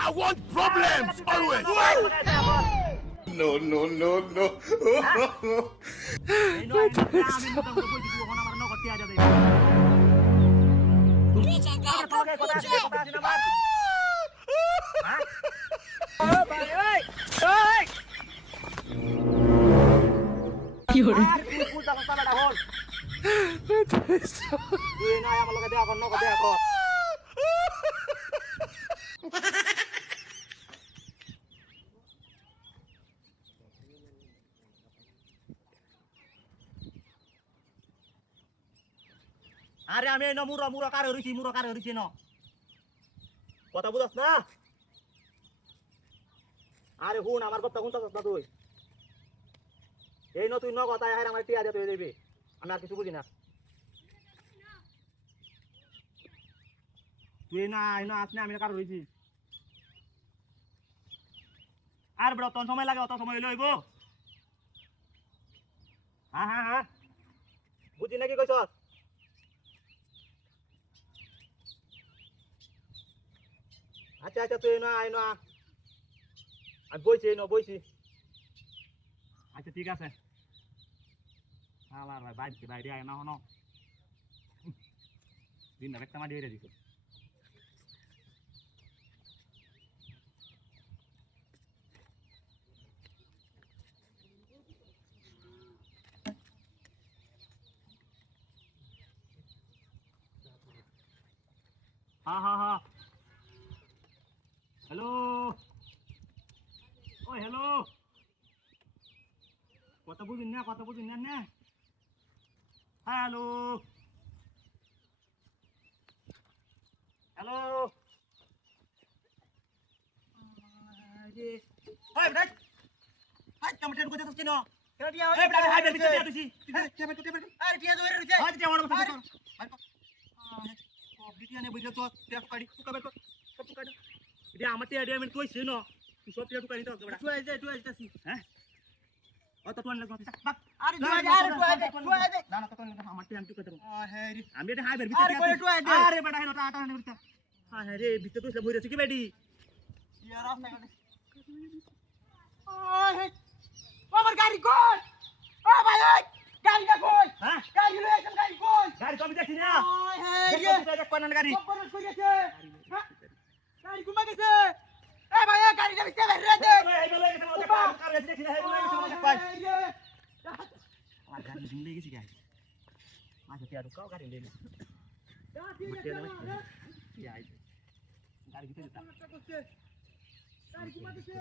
I want problems always. No, no, no, no. কি করে আরে আমি এই মুড়ো মুড়ো কারে হইছি ন কথা বুঝাস না আরে হুন আমার কথা শুনতাছস না তুই এই ন তুই ন কথা আয় আমার টিয়া দিয়ে তুই দেবে আমি আর কিছু বুঝি না তুই না আইনা আসনে আমি কারো হইছি আর বড় তখন সময় লাগে অত সময় লইব হ্যাঁ হ্যাঁ হ্যাঁ বুঝি নাকি কইছস আচ্ছা আচ্ছা তুই না আইনা আমি বইছি আচ্ছা ঠিক আছে আলার ভাই বাইরে আয় না হনো দিন একটা মাটি হয়ে দিত হ্যাঁ হ্যালো ওই হ্যালো কথা বুঝুন না হ্যালো হ্যালো হাই বেটা হাই টমেটো কোথা থেকে চিনো কেন টিয়া এই বেটা হাই বেটা টিয়া দিছি টিয়া আরে টিয়া ধরে রইছে হাই টিয়া আমার কথা হাই ও টিয়া নে বুঝলো তো টিয়া কাটি টুকা বেটা টুকা এটা আমার টিয়া আমি কইছি ন তুই সব টিয়া টুকা নিতে হবে বেটা তুই আইতাছি হ্যাঁ অত কোন লাগবে বাক আরে তুই আয় দে না না তো আমার টিয়া টুকা দেব হ্যাঁ রে আমি এটা হাই বেটা আরে বেটা হেন আটা আটা নিতে হ্যাঁ রে ভিতরে তুই বইরেছিস কি বেডি ইয়ার রাস্তা কাটে ওই আমার গাড়ি কই ও ভাই ওই গাড়িটা কই হ্যাঁ গাড়ি লই আসেন গাড়ি কই গাড়ি তো আমি দেখছি না ওই হে রে কোন গাড়ি খবর কই গেছে হ্যাঁ গাড়ি ঘুমা গেছে এ ভাই গাড়িটা বিছে বের দে এই বলে গেছে মজা কার গেছে দেখি না এই বলে গেছে মজা কই আমার গাড়ি দিন লেগেছে গাড়ি আচ্ছা টিয়া ঢুকাও গাড়ি লেগে গাড়ি ভিতরে গাড়ি ঘুমা গেছে